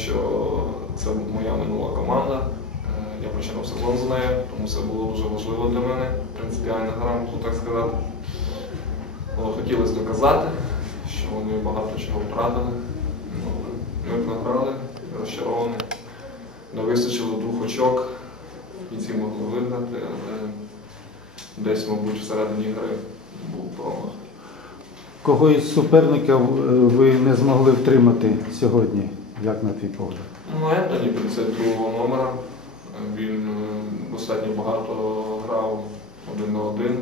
що це моя минула команда. Е, Я починав сезон з нею, тому це було дуже важливо для мене, принципіальна гра, можу так сказати. Хотілося доказати, що вони багато чого втратили. Ну, Ми програли, розчаровані. Не вистачило двох очок, і ці могли виграти, але десь, мабуть, всередині гри був промах. Кого із суперників е, ви не змогли втримати сьогодні, як на твій погляд? Ну, Ентоні 52 номера. Він е, достатньо багато грав один на один.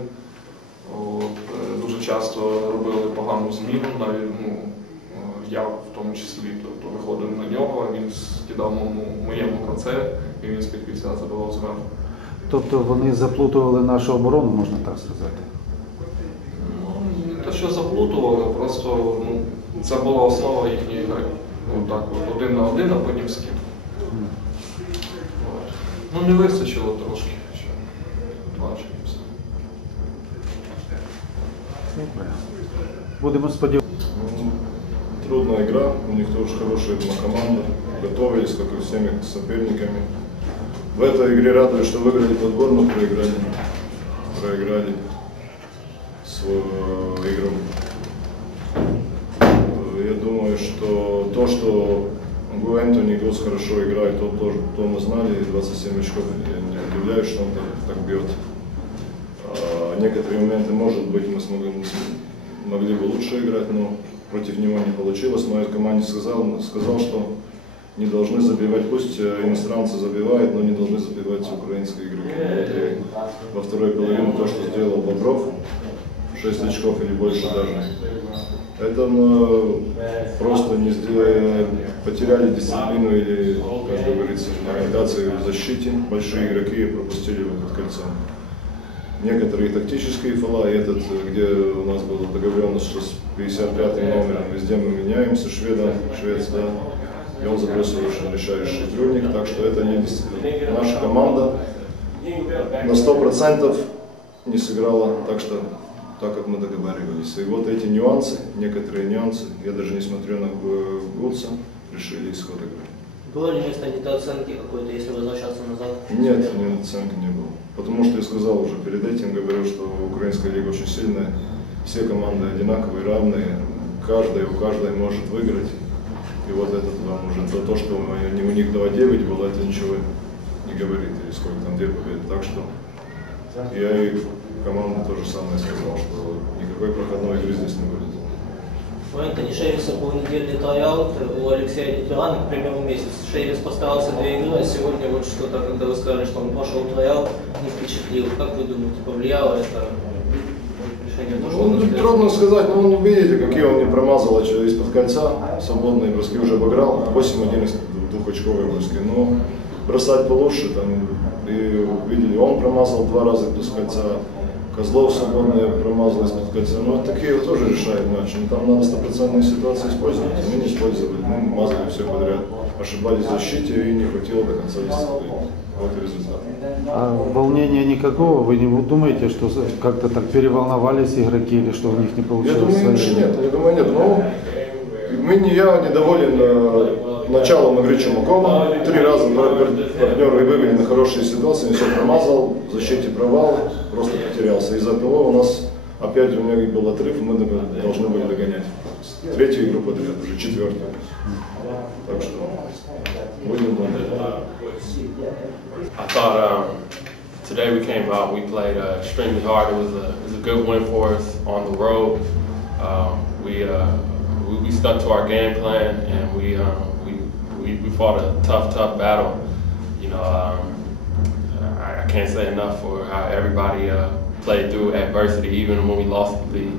От, е, дуже часто робили погану зміну, навіть ну, е, я в тому числі. Тобто виходив на нього, він скидав моєму, моєму конце і він з-під кільця забивав зверху. Тобто вони заплутували нашу оборону, можна так сказати. Ну, не те, що заплутували, просто ну, це була основа їхньої гри. Отак, от, один на один, а потім. От. Ну, не вистачило трошки. Два чи все. Будемо сподіватися. Ну, Трудная игра, у них тоже хорошая была команда, готовились, как и всеми соперниками. В этой игре радует, что выиграли подбор, но проиграли. Проиграли свою э, игру. Я думаю, что то, что Гу Энтони Гос хорошо играет, то, то, то мы знали, 27 очков, я не удивляюсь, что он так, так бьет. А, Некоторые моменты, может быть, мы смогли, могли бы лучше играть, но против него не получилось. Но я команде сказал, сказал, что не должны забивать, пусть э, иностранцы забивают, но не должны забивать украинские игроки. Во второй половине то, что сделал Бобров, 6 очков или больше даже. Это мы просто не сделали, потеряли дисциплину или, как говорится, ориентацию в защите. Большие игроки пропустили выход кольца. Некоторые тактические фола, этот, где у нас была договоренность, что с 55 номером везде мы меняемся, шведа, швец, да, и он забросил очень решающий трюдник, так что это не. Наша команда на 100% не сыграла, так что так, как мы договаривались. И вот эти нюансы, некоторые нюансы, я даже не смотрю на Гу- Гудса, решили исход игры. Было ли место недооценки какой-то, если возвращаться назад? Нет, нет, оценки не было. Потому что я сказал уже перед этим, говорил, что украинская лига очень сильная, все команды одинаковые, равные, каждая у каждой может выиграть. И вот этот вам уже то, то что у них- у них 2-9 было, это ничего не говорит, или сколько там, где победы. Так что я и команде то же самое сказал, что никакой проходной игры здесь не будет. У Энтони Шейвиса был недельный трайаут, у Алексея Литерана, к примеру, месяц. Шейвис постарался две игры, а сегодня вот что-то, когда вы сказали, что он пошел трайаут, не впечатлил. Как вы думаете, повлияло это решение? Ну, он трудно сказать, но он, видите, какие он не промазал из-под кольца. Свободные броски уже обыграл. 8-1 из двухочковые броски. Но бросать получше, там, и видели, он промазал два раза без кольца. Козлов свободные промазал из-под кольца. Ну, такие тоже решают матч. Ну, там надо стопроцентные ситуации использовать. Мы не использовали, мы мазали все подряд. Ошибались в защите и не хватило до конца дисциплины. Вот и результат. А волнения никакого? Вы не думаете, что как-то так переволновались игроки или что у них не Я получилось? думаю, что нет, я думаю, нет. Но мы, не, я недоволен началом игры Чумакова. Три раза пар- партнеры вывели на хорошие ситуации, все промазал, в защите провал, просто потерялся. Из-за того у нас опять у меня был отрыв, мы должны были догонять. Третью игру подряд, уже четвертую. Так что будем today we came out, we played uh, extremely hard. It was a, it was a good win for us on the road. Um, we, uh, we we stuck to our game plan and we um, we, we we fought a tough tough battle. You know, um, I, I can't say enough for how everybody uh, played through adversity, even when we lost the lead.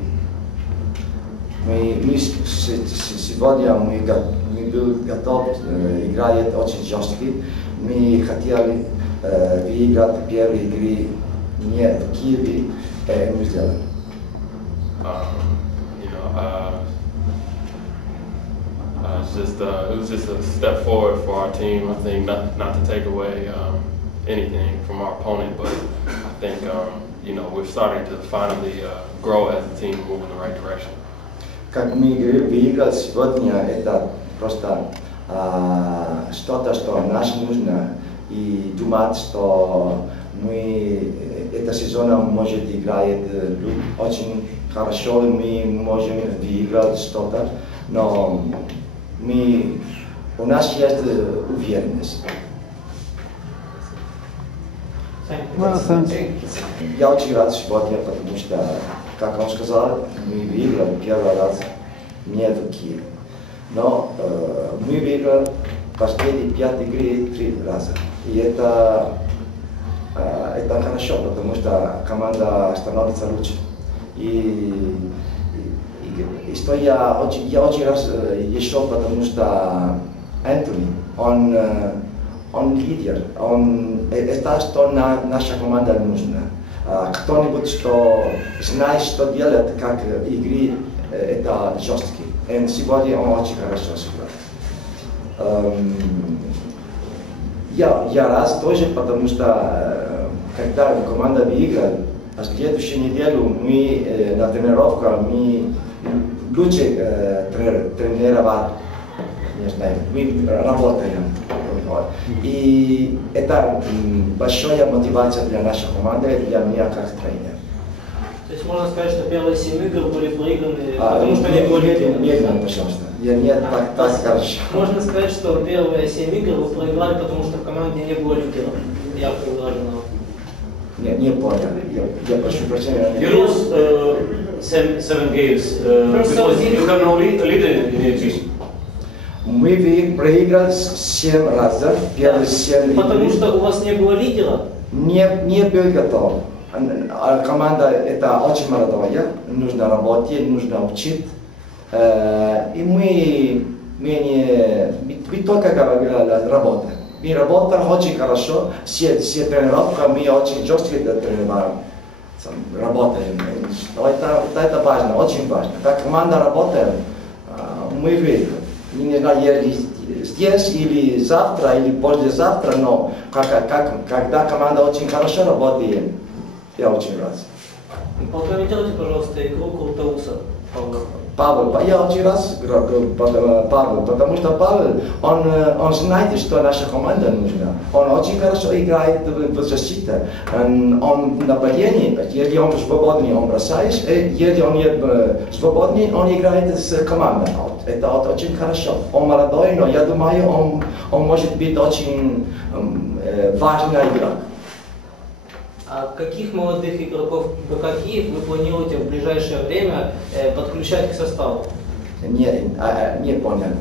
Мы, мы с- с- с- сегодня мы, го- мы был готов э, играть очень жесткий. Мы хотели э, выиграть первые игры не в Киеве, и мы сделали. Um, you know, uh, uh, it's just uh, it was just a step forward for our team. I think not not to take away um, anything from our opponent, but I think um, you know we're starting to finally uh, grow as a team, move in the right direction. Как мы говорили, выиграть сегодня это просто а, что-то, что нам нужно, и думать, что мы эта сезона может играть э, очень хорошо, и мы можем выиграть что-то, но мы, у нас есть уверенность. Я очень рад сегодня, потому что, как он сказал, мы выиграли первый раз не в Киеве. Но э, мы выиграли последние пять игры три раза. И это, э, это хорошо, потому что команда становится лучше. И, и, и что я очень, я очень рад э, еще, потому что Энтони, он, он лидер, он, это что на, наша команда нужна. Кто-нибудь, что знает, что делать, как игры, это жесткий. И сегодня он очень хорошо сыграл. Я, я рад тоже, потому что когда команда выиграет, а следующую неделю мы э, на тренировках мы лучше э, трени- тренировать, не знаю, мы работаем. Вот. И это большая мотивация для нашей команды и для меня как тренера. То есть можно сказать, что первые семь игр были проиграны, А, потому что было медленно, лидера. медленно, пожалуйста. Я не так, так хорошо. Можно сказать, что первые семь игр вы проиграли, потому что в команде не было лидера, ярко выраженного. Не, не понял. Я, я прошу прощения. Lose uh, seven, seven games uh, First because seven you have no lead, leader in your team. Мы вы- проиграли семь раз, да? Первые семь Потому игр. что у вас не было лидера. не, не был готов. А Команда это очень молодая, нужно работать, нужно учить. Э, И мы, мы, не, мы, мы только говорили, работаем. Мы работаем очень хорошо, все, все тренировки мы очень жестко тренируем. Работаем. Это, это важно, очень важно. Как команда работает, а, мы выиграем. Не знаю, здесь или завтра, или послезавтра, но как, как, когда команда очень хорошо работает, я очень рад. Прокомментируйте, пожалуйста, игру Крутоуса. Павла. Павел, я гра- потому- Павел, потому что Павел, он, э, он знает, что наша команда нужна. Он очень хорошо играет в, защите. Он, он в нападении, если он свободный, он бросает, и если он э, свободный, он играет с командой. Это очень хорошо. Он молодой, но я думаю, он, он может быть очень м, э, важный игрок. А каких молодых игроков Киев вы планируете в ближайшее время э, подключать к составу? Не, а, не понял.